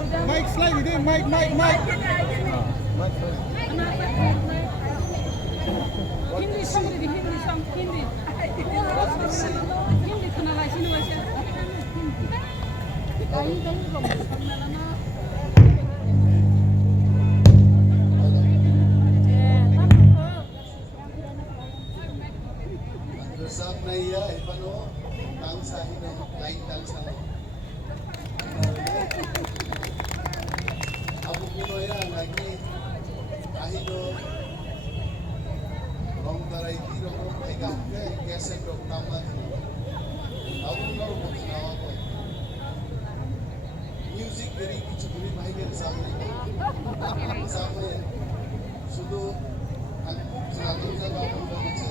Mike slide ini, Mike. Hindi song di hindi song hindi. Hindi kenal sini wajah. Kain kain belum. Resap na iya, ipano, tangsa ino, lain tangsa na. Abu kuno ya, lagi, ahino, rong taray tiro ko, ay kakay, kesa ko, tama ito. Abu kuno ro, nawa ko. Music dari কিছু beli mahigit sa amin. Sa amin, sudo, ang sinatong sa bawang bawang sa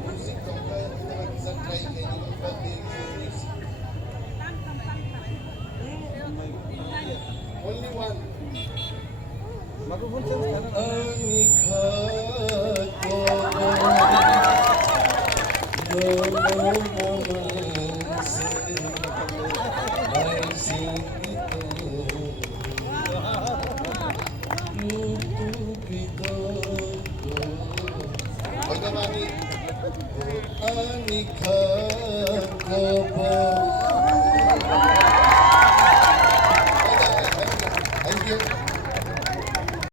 music tongka kita bisa try kayak gini buat diri sendiri. Only one. Microphone change kanan. Anikat ko Anikat ko